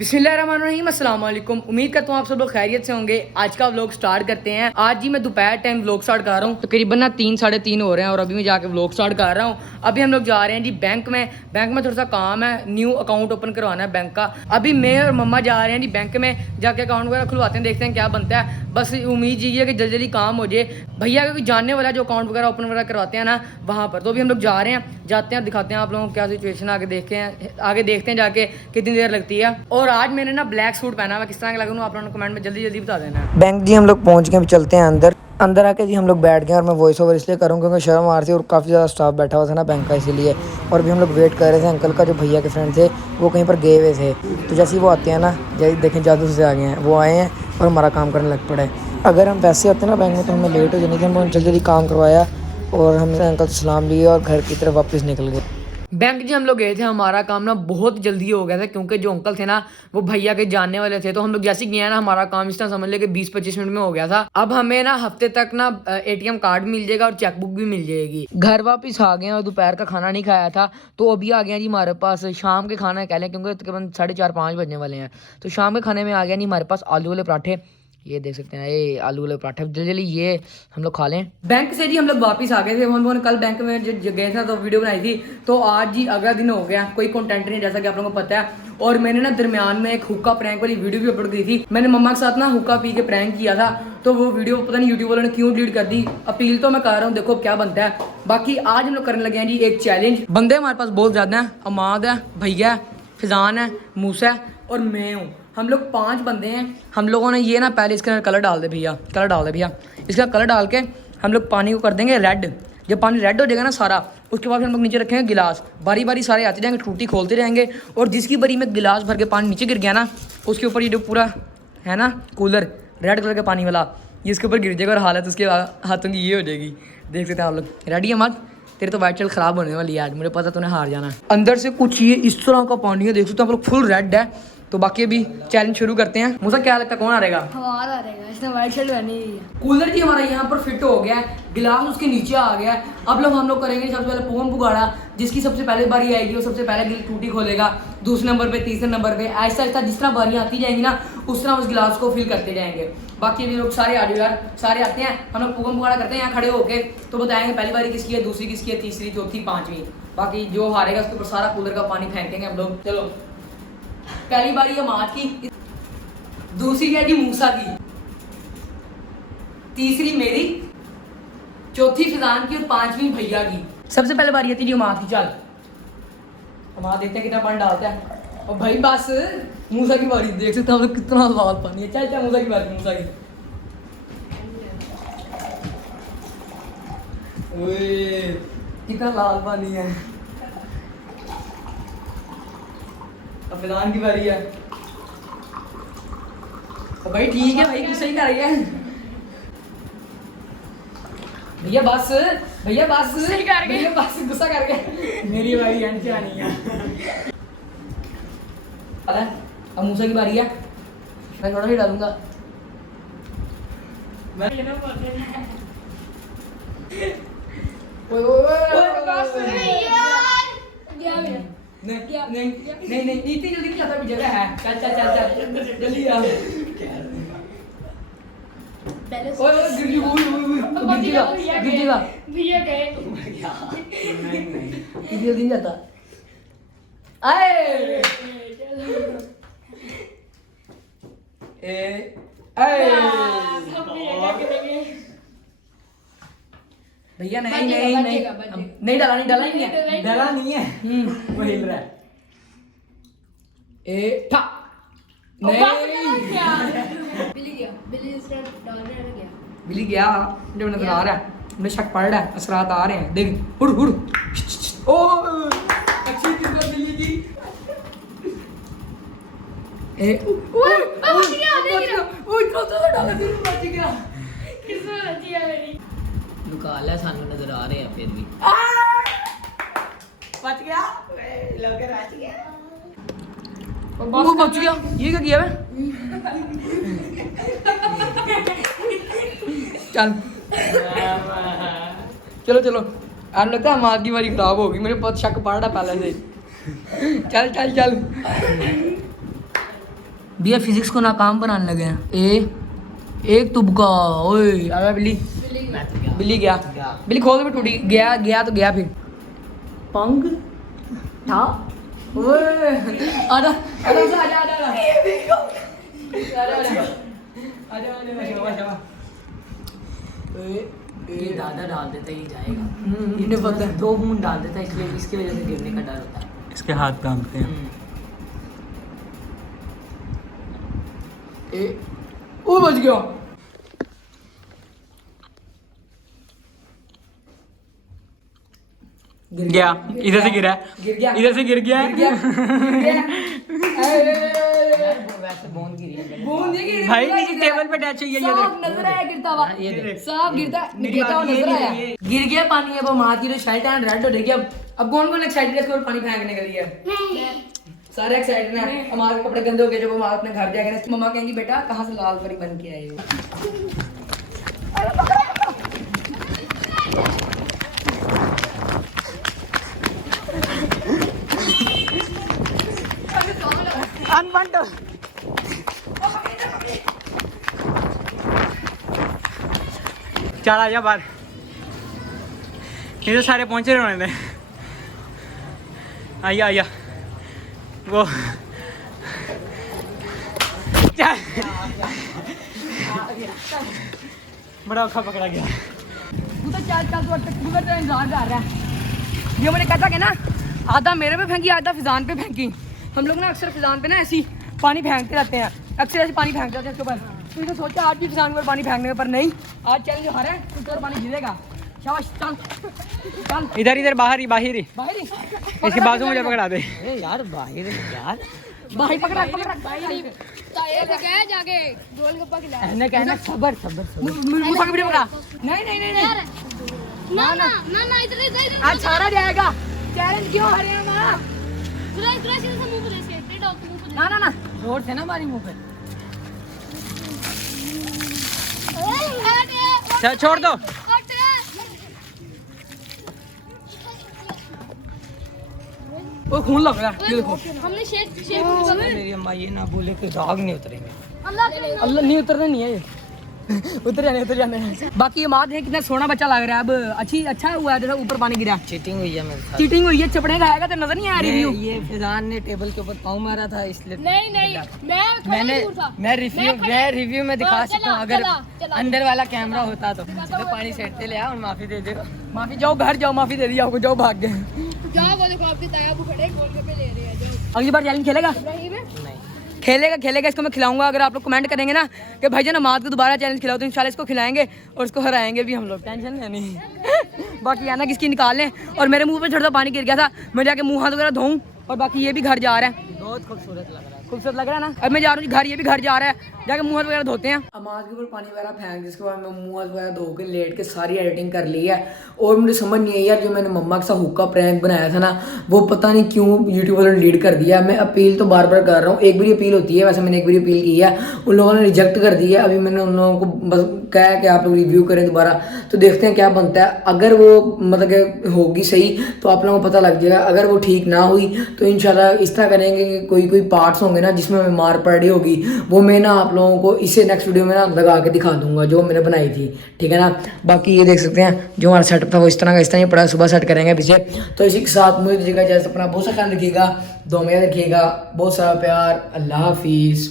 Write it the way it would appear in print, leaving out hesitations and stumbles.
बिस्मिल्लाहिर्रहमानिर्रहीम, अस्सलाम वालेकुम। उम्मीद करता हूँ आप सब लोग खैरियत से होंगे। आज का व्लॉग स्टार्ट करते हैं। आज जी मैं दोपहर टाइम व्लॉग स्टार्ट कर रहा हूँ, तकरीबन ना 3 साढ़े 3 हो रहे हैं और अभी मैं जाके व्लॉग स्टार्ट कर रहा हूँ। अभी हम लोग जा रहे हैं जी बैंक में थोड़ा सा काम है, न्यू अकाउंट ओपन करवाना है बैंक का। अभी मैं और मम्मा जा रहे हैं जी बैंक में, जाके अकाउंट वगैरह खुलवाते हैं, देखते हैं क्या बनता है। बस उम्मीद यही है कि जल्दी जल्दी काम हो जाए। भैया का कोई जानने वाला जो अकाउंट वगैरह ओपन वगैरह करवाते हैं ना, वहाँ पर। तो अभी हम लोग जा रहे हैं, जाते हैं, दिखाते हैं आप लोगों को क्या सिचुएशन है, आगे देखते हैं जाके कितनी देर लगती है। और आज मैंने ना ब्लैक सूट पहना हुआ, किस तरह का लगा आप लोगों ने कमेंट में जल्दी जल्दी बता देना। बैंक जी हम लोग पहुंच गए, चलते हैं अंदर आके जी हम लोग बैठ गए। और मैं वॉइस ओवर इसलिए करूँ क्योंकि शर्म आ रही थी और काफ़ी ज़्यादा स्टाफ बैठा हुआ था ना बैंक का, इसीलिए। और भी हम लोग वेट कर रहे थे। अंकल का जो भैया के फ्रेंड थे वो कहीं पर गए हुए थे, तो जैसे ही वो आते हैं ना, जैसे देखें जादू से आ गए हैं, वो आए हैं और हमारा काम करने लग पड़े। अगर हम वैसे आते ना बैंक में तो हमें लेट हो जानी थी। हमने जल्दी जल्दी काम करवाया और हमने अंकल से सलाम लिया और घर की तरफ वापस निकल गए। बैंक जी हम लोग गए थे, हमारा काम ना बहुत जल्दी हो गया था क्योंकि जो अंकल थे ना वो भैया के जानने वाले थे। तो हम लोग जैसे गए ना, हमारा काम इस तरह समझ ले कि 20-25 मिनट में हो गया था। अब हमें ना हफ्ते तक ना एटीएम कार्ड मिल जाएगा और चेकबुक भी मिल जाएगी। घर वापस आ गए और दोपहर का खाना नहीं खाया था, तो अभी आ गया जी हमारे पास शाम के खाना कह लें, क्योंकि तकरीबन 4:30-5 बजने वाले हैं। तो शाम के खाने में आ गया नहीं हमारे पास आलू वाले पराठे। ये देख सकते हैं, ये आलू वाले पराठे जल्दी जल्दी ये हम लोग खा लें। बैंक से जी हम लोग वापस आ गए थे। हम लोगों ने कल बैंक में जो गए थे तो वीडियो बनाई थी, तो आज जी अगला दिन हो गया, कोई कंटेंट नहीं, जैसा कि आप लोगों को पता है। और मैंने ना दरमियान में एक हुक्का प्रैंक वाली वीडियो भी अपलोड की थी। मैंने मम्मा के साथ ना हुक्का पी के प्रैंक किया था, तो वो वीडियो पता नहीं यूट्यूब वालों ने क्यों डिलीट कर दी। अपील तो मैं कर रहा हूँ, देखो क्या बनता है। बाकी आज हम लोग करने लगे हैं जी एक चैलेंज। बंदे हमारे पास बहुत ज़्यादा हैं, अमाद है, भैया है, फिजान है, मूसा है और मैं हूँ। हम लोग 5 बंदे हैं। हम लोगों ने ये ना पहले इसके अंदर कलर डाल दे भैया, इसका कलर डाल के हम लोग पानी को कर देंगे रेड। जब पानी रेड हो जाएगा ना सारा, उसके बाद हम लोग नीचे रखेंगे गिलास। बारी बारी सारे आते जाएंगे, टूटी खोलते जाएंगे, और जिसकी बारी में गिलास भर के पानी नीचे गिर गया ना, उसके ऊपर ये जो पूरा है ना कूलर रेड कलर का पानी वाला, ये इसके ऊपर गिर जाएगा और हालत उसके हाथों की ये हो जाएगी। देख सकते हैं आप लोग। रेडी है मत? तेरे तो वाइट शर्ट खराब होने वाली है आज, मुझे पता तूने हार जाना। अंदर से कुछ ये इस तरह का पानी है, देख सकते हैं आप लोग, फुल रेड है। तो बाकी अभी चैलेंज शुरू करते हैं। मुझे क्या लगता है कौन हारेगा? हमारा रहेगा, इसने वाइट शर्ट पहनी हुई है। कूलर जी हमारा यहाँ पर फिट हो गया है, गिलास उसके नीचे आ गया है। अब हम लोग करेंगे सबसे पहले पोम पुगाड़ा। जिसकी सबसे पहले बारी आएगी वो सबसे पहले टूटी खोलेगा, दूसरे नंबर पे, तीसरे नंबर पे, ऐसा ऐसा जिस तरह बारियाँ आती जाएंगी ना, उस तरह उस गिलास को फिल करते जाएंगे। बाकी अभी लोग सारे आ जाओ यार, सारे आते हैं। हम लोग पोम पुगाड़ा करते हैं यहाँ खड़े होके, तो बताएंगे पहली बारी किसकी है, दूसरी किसकी है, तीसरी, चौथी, 5वीं। बाकी जो हारेगा उसके ऊपर सारा कूलर का पानी फेंकेंगे हम लोग। चलो, पहली बारी है मात की, दूसरी है जी मूसा की, तीसरी मेरी, चौथी फिजान की और 5वीं भैया की। सबसे पहले बारी आती है जी मात की। चल हम देखते हैं कितना पानी डालता है। और भाई बस मूसा की बारी, देख सकते हैं कितना लाल पानी है। चल चल मूसा की बारी, मूसा की। ओए कितना लाल पानी है। अब फिजान की बारी है। तो भाई ठीक है भाई, गुस्सा ही कर रही है भैया, बस भैया, बस भैया, बस गुस्सा कर गया। मेरी बारी एंड से आनी है। अब मूसा की बारी है, मैं थोड़ा ही डालूंगा। नहीं इतनी जल्दी नहीं जाता, जगह है। चल चल चल चल जल्दी आ। जल्दी नहीं जाता। भैया नहीं डाला नहीं है। वो हिल रहा है। बिल्ली गया, मुझे नजर आ रहा है, मुझे शक पड़ रहा है, असरात आ रहे हैं। देख उड़ उड़। ओ अच्छी किस्मत बिल्ली की। लुका सानू नजर आ रहे हैं फिर भी। बच गया, वो बच गया। ये क्या किया मैं? चल चलो चलो, अब लगता है हमारी की बारी खराब होगी, मुझे बहुत शक पड़ रहा पहले से। चल चल चल भैया फिजिक्स को नाकाम बनाने लगे हैं। एक तुबका, ओए अबे बिल्ली बिल्ली गया, बिल्ली खोल भी टूटी, गया तो गया फिर पंग था। ओए आजा ये दादा डाल देता ही जाएगा। इन्हें पता है 2 बूंद डाल देता है, इसलिए इसकी वजह से गिरने का डर होता है। इसके हाथ कांपते हैं। ओ बच गया। गया, इधर से गिरा, गिर गया, इधर से गिर गया। बूंद नहीं गिरी, भाई नीचे टेबल पे टच हुई है, ये साफ नजर आया गिरता हुआ, साफ गिरता हुआ नजर आया। गिर गया पानी। अब माँ की तो शर्ट एंड रेड हो रही है। अब कौन कौन एक्साइटेड है इसको पानी फेंकने के लिए? सारे एक्साइटेड हैं। हमारे कपड़े गंदे हो गए, जब हम अपने घर जाएंगे ना मम्मा कहेंगी बेटा कहाँ से लाल परी बन के आए हो। चल आजा बाहर, ये तो सारे पहुंचे रहे होने। आया वो चल बड़ा औखा पकड़ा गया। तू तो 4 वर्ष तक तू तेरा इंतजार कर रहा है। ये मैंने कहा था कि ना आधा मेरे पे फेंकी आधा फिजान पे फेंकी। हम लोग ना अक्सर फिजान पे ना ऐसी पानी फेंकते रहते हैं, अक्सर ऐसे पानी फेंकते रहते हैं इसके ऊपर। तो इन्हें सोचा आज भी फिजान पर पानी फेंकने पर नहीं, आज चैलेंज हारा है, कुछ और पानी गिरेगा। शाबाश चल चल इधर बाहर ही बाहर ही इसके बाजू मुझे पकड़ा दे। यार बाहर बाहर पकड़ा ताये से कहे जाके गोलगप्पा खिला। ऐने कहना सबर मुझे वीडियो पकड़ा। नहीं ना ना ना ना इधर आज हारा जाएगा। चैलेंज क्यों हारे हमारा? इधर सीधे से मुंह पे ले से डॉक्टर मुंह पे ना जोर से ना मारी मुंह पे। चल छोड़ दो। वो खून लग रहा है, ये देखो। हमने शेक मेरी अम्मा ये ना बोले कि दाग नहीं उतरेंगे। अल्लाह अल्लाह नहीं उतरने नहीं है ये। उतर जाने। बाकी ये माद है कितना सोना बच्चा लग रहा है। अब अच्छा हुआ है जैसा ऊपर पानी गिरा। चीटिंग हुई है मेरे साथ। चीटिंग हुई है, चपड़े खाएगा तो नजर नहीं आ रही व्यू। ये फिजान ने टेबल के ऊपर पाँव मारा था इसलिए। नहीं मैं रिव्यू में दिखा सकता हूँ, अगर अंदर वाला कैमरा होता तो पानी सेटते ले आओ और माफी दे दो। माफी जाओ, घर जाओ, माफी दे दिया आपको, जाओ भाग गए। जाओ वो देखो आपके ताया वो खड़े गोलगप्पे ले रहे हैं। जाओ अगली बार चैलेंज खेलेगा? खेलेगा इसको मैं खिलाऊंगा। अगर आप लोग कमेंट करेंगे ना कि भाईजान नमाज को दोबारा चैलेंज खिलाओ तो इंशाल्लाह इसको खिलाएंगे और इसको हराएंगे भी हम लोग, टेंशन नहीं। बाकी आना किसकी निकाल लें। और मेरे मुंह पे थोड़ा सा पानी गिर गया था, मैं जाके मुंह हाथ वगैरह धोऊं। और बाकी ये भी घर जा रहा है, बहुत खूबसूरत लग रहा है। खूबसूरत लग रहा है ना। अब मैं जा रहा हूँ घर, ये भी घर जा रहा है, जाके मुंह हाथ वगैरह धोते हैं। नमाज के ऊपर पानी वगैरह फेंक जिसके बाद मैं मुंह हाथ वगैरह धो के लेट के सारी एडिटिंग कर ली है। और मुझे समझ नहीं आई यार, जो मैंने मम्मा के साथ हुक्का प्रैंक बनाया था ना, वो पता नहीं क्यों यूट्यूब वालों ने डिलीट कर दिया। मैं अपील तो बार बार कर रहा हूँ, एक बार अपील होती है, वैसे मैंने एक बार अपील की है, उन लोगों ने रिजेक्ट कर दिया। अभी मैंने उन लोगों को बस कहा है कि आप लोग रिव्यू करें दोबारा, तो देखते हैं क्या बनता है। अगर वो मतलब होगी सही तो आप लोगों को पता लग जाएगा। अगर वो ठीक ना हुई तो इंशाल्लाह इस तरह करेंगे कि कोई पार्ट्स होंगे ना जिसमें मैं मार पड़ रही होगी, वो मैं ना आप लोगों को इसे नेक्स्ट वीडियो में ना लगा के दिखा दूंगा जो मैंने बनाई थी, ठीक है ना। बाकी ये देख सकते हैं जो हमारा सेटअप था वो इस तरह का ही पड़ा, सुबह सेट करेंगे पीछे। तो इसी के साथ मुझे दीजिएगा, जैसे अपना बहुत सा ख्याल रखिएगा, दुआ में रखिएगा, बहुत सारा प्यार। अल्लाह हाफिज़।